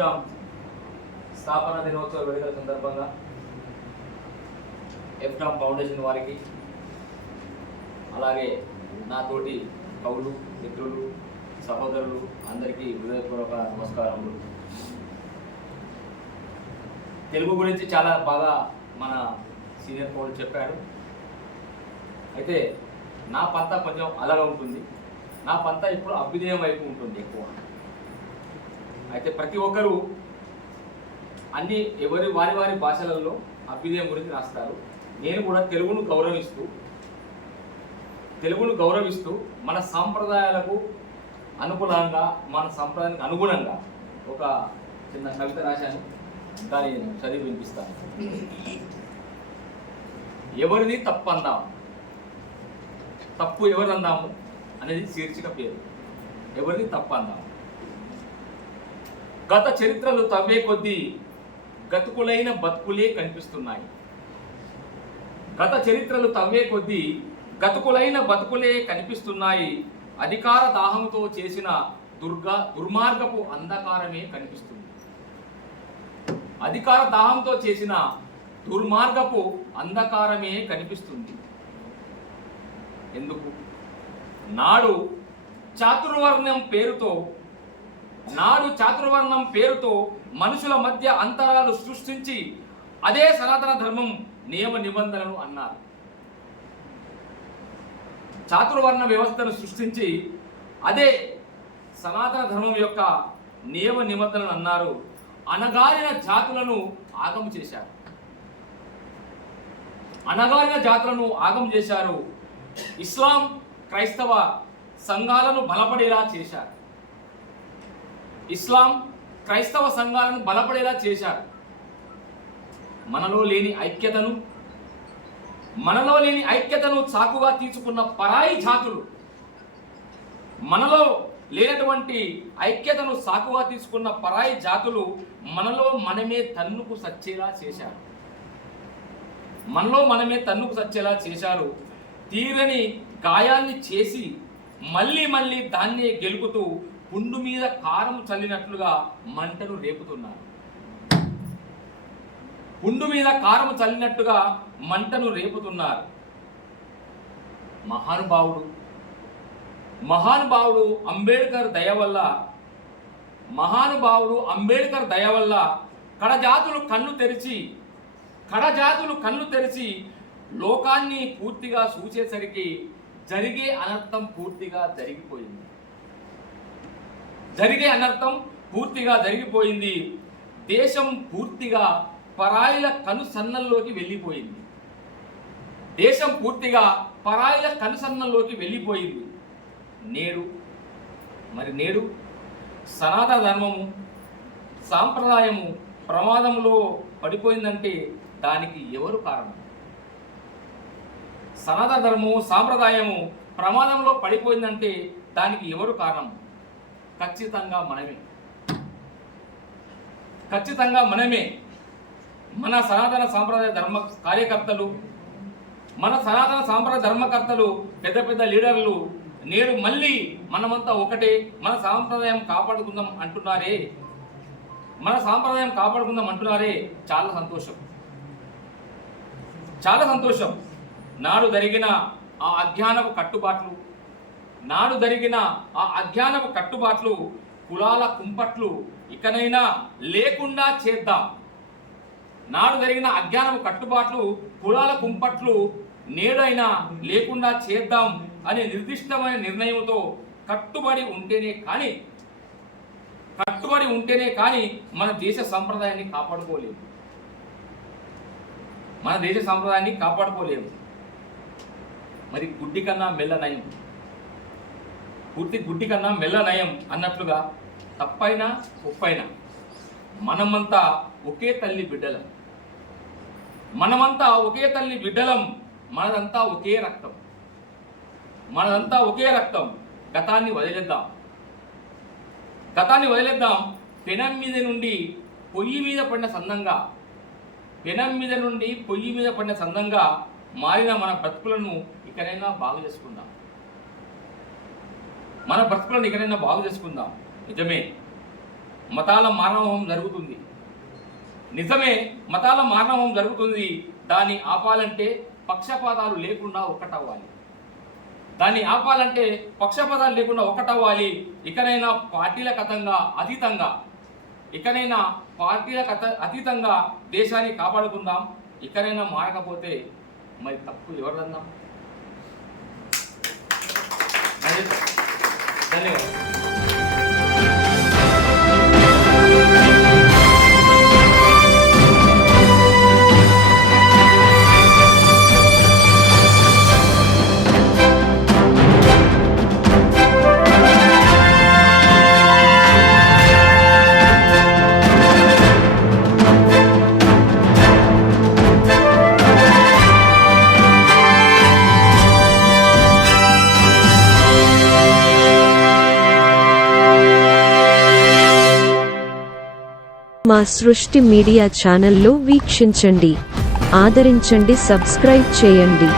System స్థాపన దినోత్సవ వేడుకల సందర్భంగా ఎఫ్టామ్ ఫౌండేషన్ వారికి అలాగే నాతోటి కవులు మిత్రులు సహోదరులు అందరికీ హృదయపూర్వక నమస్కారములు. తెలుగు గురించి చాలా బాగా మన సీనియర్ పౌరులు చెప్పాడు అయితే నా పంత కొంచెం అలాగా ఉంటుంది. నా పంత ఇప్పుడు అభ్యుదయం వైపు ఉంటుంది ఎక్కువ. అయితే ప్రతి ఒక్కరూ అన్ని ఎవరి వారి వారి భాషలలో అభ్యుదయం గురించి రాస్తారు. నేను కూడా తెలుగును గౌరవిస్తూ తెలుగును గౌరవిస్తూ మన సాంప్రదాయాలకు అనుకూలంగా మన సాంప్రదాయానికి అనుగుణంగా ఒక చిన్న కవిత రాశాను. దాన్ని చదివి వినిపిస్తాను. ఎవరిది తప్పు అందాం తప్పు ఎవరు అందాము అనేది శీర్షిక పేరు. ఎవరిది తప్పు అందాము గత చరిత్రలు తవ్వే కొద్దీ గతుకులైన బతుకులే కనిపిస్తున్నాయి. గత చరిత్రలు తవ్వే కొద్దీ గతుకులైన బతుకులే కనిపిస్తున్నాయి. అధికార దాహంతో చేసిన దుర్గా దుర్మార్గపు అంధకారమే కనిపిస్తుంది. అధికార దాహంతో చేసిన దుర్మార్గపు అంధకారమే కనిపిస్తుంది. ఎందుకు? నాడు చాతుర్వర్ణం పేరుతో నాడు చాతుర్వర్ణం పేరుతో మనుషుల మధ్య అంతరాలు సృష్టించి అదే సనాతన ధర్మం నియమ నిబంధనలు అన్నారు. చాతుర్వర్ణ వ్యవస్థను సృష్టించి అదే సనాతన ధర్మం యొక్క నియమ నిబంధనలు అన్నారు. అనగారిన జాతులను ఆగం చేశారు. అనగారిన జాతులను ఆగం చేశారు. ఇస్లాం క్రైస్తవ సంఘాలను బలపడేలా చేశారు. ఇస్లాం క్రైస్తవ సంఘాలను బలపడేలా చేశారు. మనలో లేని ఐక్యతను మనలో లేని ఐక్యతను చాకుగా తీసుకున్న పరాయి జాతులు మనలో లేనటువంటి ఐక్యతను సాకుగా తీసుకున్న పరాయి జాతులు మనలో మనమే తన్నుకు సచ్చేలా చేశారు. మనలో మనమే తన్నుకు సచ్చేలా చేశారు. తీరని గాయాన్ని చేసి మళ్ళీ మళ్ళీ దాన్నే గెలుపుతూ పుండు మీద కారం చల్లినట్లుగా మంటను రేపుతున్నారు. పుండు మీద కారం చల్లినట్టుగా మంటను రేపుతున్నారు. మహానుభావుడు మహానుభావుడు అంబేద్కర్ దయ వల్ల మహానుభావుడు అంబేద్కర్ దయ వల్ల కడజాతులు కన్ను తెరిచి కడజాతులు కన్ను తెరిచి లోకాన్ని పూర్తిగా చూసేసరికి జరిగే అనర్థం పూర్తిగా జరిగిపోయింది. జరిగే అనర్థం పూర్తిగా జరిగిపోయింది. దేశం పూర్తిగా పరాయిల కనుసన్నల్లోకి వెళ్ళిపోయింది. దేశం పూర్తిగా పరాయిల కనుసన్నల్లోకి వెళ్ళిపోయింది. నేడు మరి నేడు సనాతన ధర్మము సాంప్రదాయము ప్రమాదంలో పడిపోయిందంటే దానికి ఎవరు కారణం? సనాతన ధర్మము సాంప్రదాయము ప్రమాదంలో పడిపోయిందంటే దానికి ఎవరు కారణం? ఖచ్చితంగా మనమే. ఖచ్చితంగా మనమే. మన సనాతన సాంప్రదాయ ధర్మ కార్యకర్తలు మన సనాతన సాంప్రదాయ ధర్మకర్తలు పెద్ద పెద్ద లీడర్లు నేడు మళ్ళీ మనమంతా ఒకటే. మన సాంప్రదాయం కాపాడుకుందాం అంటున్నారే. మన సాంప్రదాయం కాపాడుకుందాం అంటున్నారే. చాలా సంతోషం. చాలా సంతోషం. నాడు జరిగిన ఆ అజ్ఞానపు కట్టుబాట్లు నాడు జరిగిన ఆ అజ్ఞానపు కట్టుబాట్లు కులాల కుంపట్లు ఇకనైనా లేకుండా చేద్దాం. నాడు జరిగిన అజ్ఞానపు కట్టుబాట్లు కులాల కుంపట్లు నేడైనా లేకుండా చేద్దాం అనే నిర్దిష్టమైన నిర్ణయంతో కట్టుబడి ఉంటేనే కానీ కట్టుబడి ఉంటేనే కానీ మన దేశ సంప్రదాయాన్ని కాపాడుకోలేము. మన దేశ సంప్రదాయాన్ని కాపాడుకోలేము. మరి గుడ్డి కన్నా మెల్ల నయం పూర్తి గుడ్డి కన్నా మెల్ల నయం అన్నట్లుగా తప్పైనా ఒప్పైనా మనమంతా ఒకే తల్లి బిడ్డలం. మనమంతా ఒకే తల్లి బిడ్డలం మనదంతా ఒకే రక్తం. మనదంతా ఒకే రక్తం గతాన్ని వదిలేద్దాం. గతాన్ని వదిలేద్దాం పెనం మీద నుండి పొయ్యి మీద పడిన సందంగా. పెనం మీద నుండి పొయ్యి మీద పడిన సందంగా మారిన మన బ్రతుకులను ఇకనైనా బాగు చేసుకుందాం. మన బ్రతుకులను ఇకనైనా బాగు చేసుకుందాం. నిజమే. మతాల మానవం జరుగుతుంది. నిజమే మతాల మానవం జరుగుతుంది. దాన్ని ఆపాలంటే పక్షపాతాలు లేకుండా ఒక్కటవ్వాలి. దాన్ని ఆపాలంటే పక్షపాతాలు లేకుండా ఒక్కటవ్వాలి. ఇకనైనా పార్టీల కథంగా అతీతంగా ఇకనైనా పార్టీల కథ అతీతంగా దేశాన్ని కాపాడుకుందాం. ఇకనైనా మారకపోతే మరి తప్పు ఎవరిదన్నాం ಧನ್ಯವಾದ మా సృష్టి మీడియా ఛానల్లో వీక్షించండి. ఆదరించండి సబ్స్క్రైబ్ చేయండి.